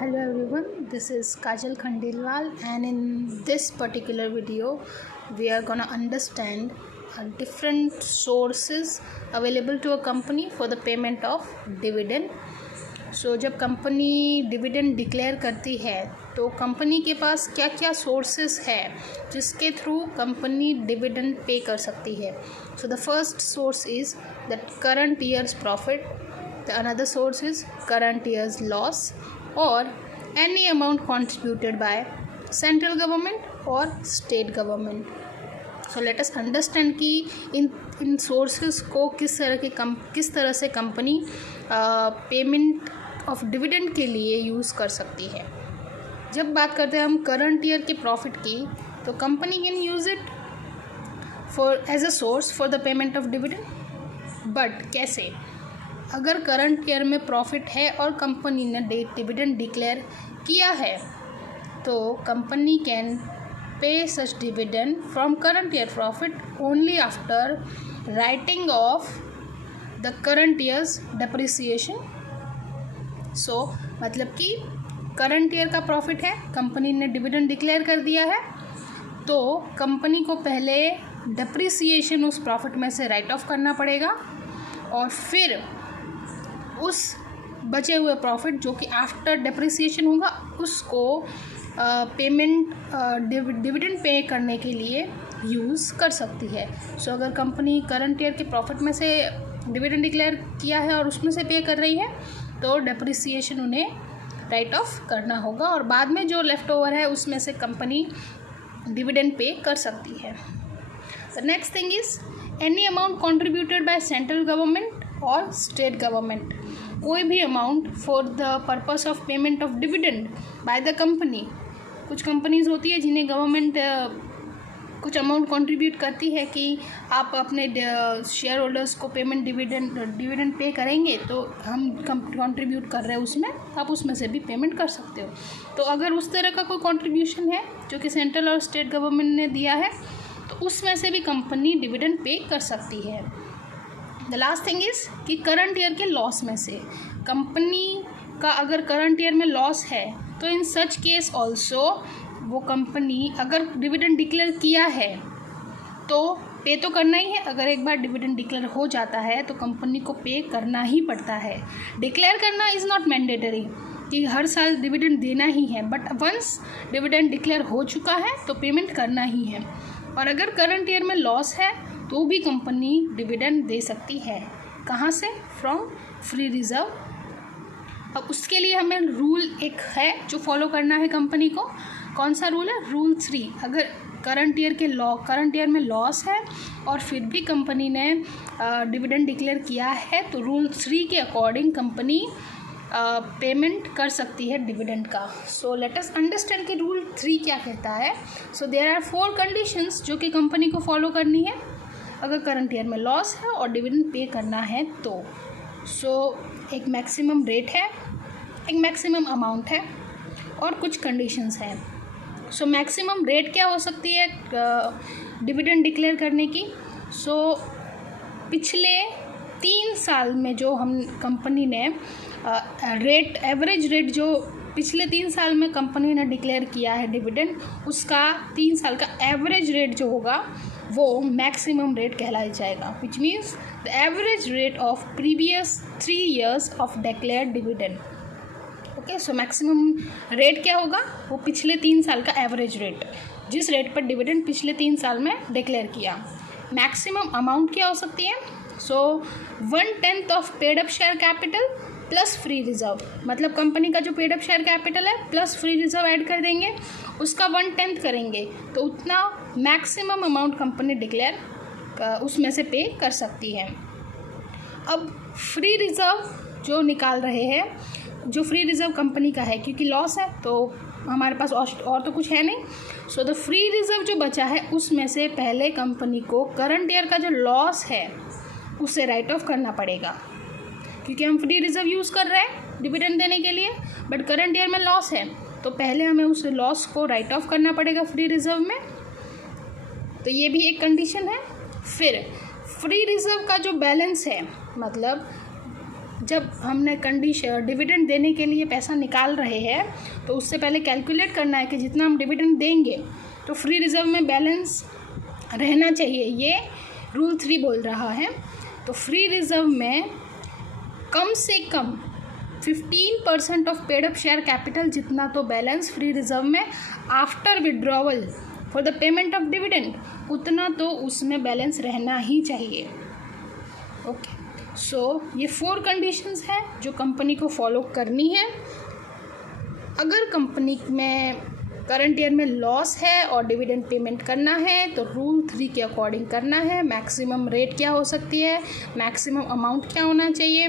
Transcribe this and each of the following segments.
Hello everyone, this is Kajal Khandelwal, and in this particular video we are gonna understand different sources available to a company for the payment of dividend. So जब company dividend declare करती है तो company के पास क्या क्या sources है जिसके through company dividend pay कर सकती है. So the first source is that current years profit, the another source is current years loss और any amount contributed by central government or state government. So let us understand कि इन sources को किस तरह से company payment of dividend के लिए use कर सकती है. जब बात करते हैं हम करंट ईयर के प्रॉफिट की, तो company can use it for as a source for the payment of dividend. But कैसे? अगर करंट ईयर में प्रॉफिट है और कंपनी ने डिविडेंड डिक्लेयर किया है तो company can pay such dividend from current year profit only after writing off the current year's depreciation. So मतलब कि करंट ईयर का प्रॉफिट है, कंपनी ने डिविडेंड डिक्लेयर कर दिया है तो कंपनी को पहले डेप्रिसिएशन उस प्रॉफिट में से राइट ऑफ करना पड़ेगा और फिर उस बचे हुए प्रॉफिट जो कि आफ्टर डेप्रिसिएशन होगा उसको पेमेंट डिविडेंड पे करने के लिए यूज़ कर सकती है. सो अगर कंपनी करंट ईयर के प्रॉफिट में से डिविडेंड डिक्लेयर किया है और उसमें से पे कर रही है तो डेप्रिसिएशन उन्हें राइट ऑफ करना होगा और बाद में जो लेफ़्ट ओवर है उसमें से कंपनी डिविडेंड पे कर सकती है. The next thing is any amount contributed by central government और स्टेट गवर्नमेंट. कोई भी amount for the purpose of payment of dividend by the company. कुछ कंपनीज होती है जिन्हें गवर्नमेंट कुछ अमाउंट कंट्रीब्यूट करती है कि आप अपने शेयर होल्डर्स को पेमेंट डिविडेंड पे करेंगे तो हम कंट्रीब्यूट कर रहे हैं उसमें, आप उसमें से भी पेमेंट कर सकते हो. तो अगर उस तरह का कोई कंट्रीब्यूशन है जो कि सेंट्रल और स्टेट गवर्नमेंट ने दिया है तो उसमें से भी कंपनी डिविडेंड पे कर सकती है. द लास्ट थिंग इज़ कि करंट ईयर के लॉस में से कंपनी का अगर करंट ईयर में लॉस है तो इन सच केस ऑल्सो वो कंपनी अगर डिविडेंड डिक्लेयर किया है तो पे तो करना ही है. अगर एक बार डिविडेंड डिक्लेयर हो जाता है तो कंपनी को पे करना ही पड़ता है. डिक्लेयर करना इज़ नॉट मैंडेटरी कि हर साल डिविडेंड देना ही है, बट वंस डिविडेंड डिक्लेयर हो चुका है तो पेमेंट करना ही है. और अगर करंट ईयर में लॉस है तो भी कंपनी डिविडेंड दे सकती है. कहाँ से? From free reserve. अब उसके लिए हमें रूल एक है जो फॉलो करना है कंपनी को. कौन सा रूल है? रूल 3. अगर करंट ईयर में लॉस है और फिर भी कंपनी ने डिविडेंड डिक्लेयर किया है तो रूल 3 के अकॉर्डिंग कंपनी पेमेंट कर सकती है डिविडेंड का. सो लेट अस अंडरस्टैंड कि रूल 3 क्या कहता है. सो देयर आर 4 कंडीशंस जो कि कंपनी को फॉलो करनी है अगर करंट ईयर में लॉस है और डिविडेंड पे करना है तो. सो एक मैक्सिमम रेट है, एक मैक्सिमम अमाउंट है और कुछ कंडीशंस हैं. सो मैक्सिमम रेट क्या हो सकती है डिविडेंड डिक्लेयर करने की? सो पिछले 3 साल में जो हम कंपनी ने एवरेज रेट जो पिछले 3 साल में कंपनी ने डिक्लेयर किया है डिविडेंड, उसका 3 साल का एवरेज रेट जो होगा वो मैक्सिमम रेट कहलाया जाएगा. Which means the average rate of previous 3 years of declared dividend. Okay, so maximum rate क्या होगा? वो पिछले 3 साल का एवरेज रेट, जिस रेट पर डिविडेंड पिछले 3 साल में डिक्लेयर किया. मैक्सिमम अमाउंट क्या हो सकती है? सो 1/10 of paid up share capital plus free reserve. मतलब कंपनी का जो पेड अप शेयर कैपिटल है प्लस फ्री रिजर्व ऐड कर देंगे, उसका 1/10 करेंगे तो उतना मैक्सिमम अमाउंट कंपनी डिक्लेयर उसमें से पे कर सकती है. अब फ्री रिजर्व जो निकाल रहे हैं, जो फ्री रिजर्व कंपनी का है क्योंकि लॉस है तो हमारे पास और तो कुछ है नहीं. सो द फ्री रिजर्व जो बचा है उसमें से पहले कंपनी को करंट ईयर का जो लॉस है उसे राइट ऑफ करना पड़ेगा क्योंकि हम फ्री रिजर्व यूज़ कर रहे हैं डिविडेंड देने के लिए, बट करंट ईयर में लॉस है तो पहले हमें उस लॉस को राइट ऑफ करना पड़ेगा फ्री रिजर्व में. तो ये भी एक कंडीशन है. फिर फ्री रिजर्व का जो बैलेंस है, मतलब जब हमने कंडीशन डिविडेंड देने के लिए पैसा निकाल रहे हैं तो उससे पहले कैलकुलेट करना है कि जितना हम डिविडेंड देंगे तो फ्री रिजर्व में बैलेंस रहना चाहिए, ये रूल 3 बोल रहा है। तो फ्री रिजर्व में कम से कम 15% of paid up share capital जितना तो बैलेंस फ्री रिजर्व में after withdrawal for the payment of dividend उतना तो उसमें बैलेंस रहना ही चाहिए। ओके, सो ये 4 कंडीशंस हैं जो कंपनी को फॉलो करनी है। अगर कंपनी में करंट ईयर में लॉस है और डिविडेंड पेमेंट करना है तो रूल 3 के अकॉर्डिंग करना है। मैक्सिमम रेट क्या हो सकती है, मैक्सिमम अमाउंट क्या होना चाहिए,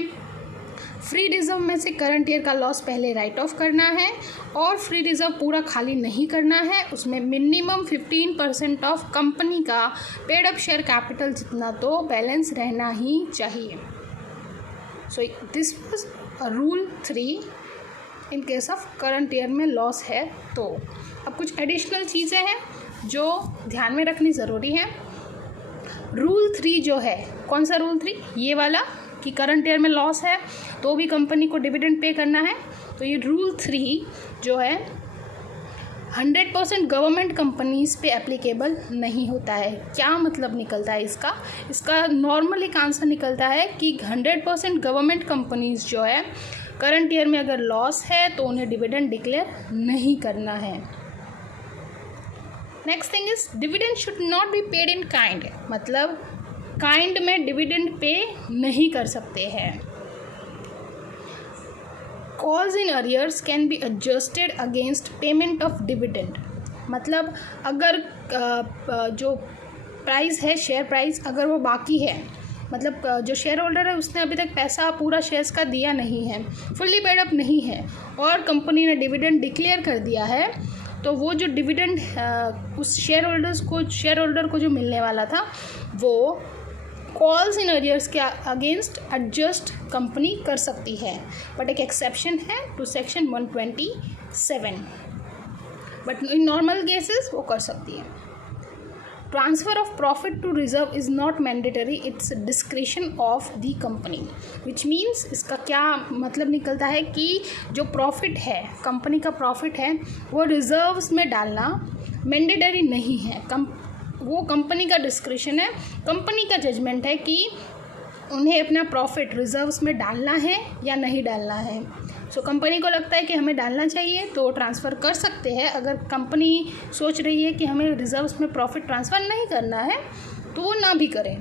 फ्री रिजर्व में से करंट ईयर का लॉस पहले राइट ऑफ करना है और फ्री रिजर्व पूरा खाली नहीं करना है, उसमें मिनिमम 15% ऑफ कंपनी का पेड अप शेयर कैपिटल जितना तो बैलेंस रहना ही चाहिए। So this was rule 3 in case of current year में लॉस है। तो अब कुछ एडिशनल चीज़ें हैं जो ध्यान में रखनी ज़रूरी है। रूल 3 जो है, कौन सा रूल 3, ये वाला कि करंट ईयर में लॉस है तो भी कंपनी को डिविडेंड पे करना है। तो ये रूल 3 जो है 100% गवर्नमेंट कंपनीज़ पे एप्लीकेबल नहीं होता है। क्या मतलब निकलता है इसका नॉर्मल एक आंसर निकलता है कि 100% गवर्नमेंट कंपनीज़ जो है करंट ईयर में अगर लॉस है तो उन्हें डिविडेंड डिक्लेयर नहीं करना है। Next thing is dividend should not be paid in kind, मतलब काइंड में डिविडेंड पे नहीं कर सकते हैं। Calls in arrears can be adjusted against payment of dividend, मतलब अगर जो प्राइस है शेयर प्राइस अगर वो बाकी है, मतलब जो शेयर होल्डर है उसने अभी तक पैसा पूरा शेयर्स का दिया नहीं है, फुल्ली पेड अप नहीं है और कंपनी ने डिविडेंड डिक्लेयर कर दिया है, तो वो जो डिविडेंड उस शेयर होल्डर को जो मिलने वाला था वो कॉल्स इन अरियर्स के अगेंस्ट एडजस्ट कंपनी कर सकती है। बट एक एक्सेप्शन है to section 127, but in normal cases वो कर सकती है। Transfer of profit to reserve is not mandatory, it's discretion of the company, which means इसका क्या मतलब निकलता है कि जो प्रॉफिट है, कंपनी का प्रॉफिट है, वो रिजर्व्स में डालना मैंडेटरी नहीं है। वो कंपनी का डिस्क्रिशन है, कंपनी का जजमेंट है कि उन्हें अपना प्रॉफिट रिजर्व्स में डालना है या नहीं डालना है। सो कंपनी को लगता है कि हमें डालना चाहिए तो ट्रांसफ़र कर सकते हैं। अगर कंपनी सोच रही है कि हमें रिजर्व्स में प्रॉफिट ट्रांसफ़र नहीं करना है तो वो ना भी करें।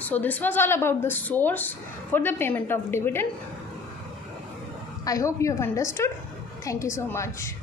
So this was all about the source for the payment of dividend. I hope you have understood. Thank you so much.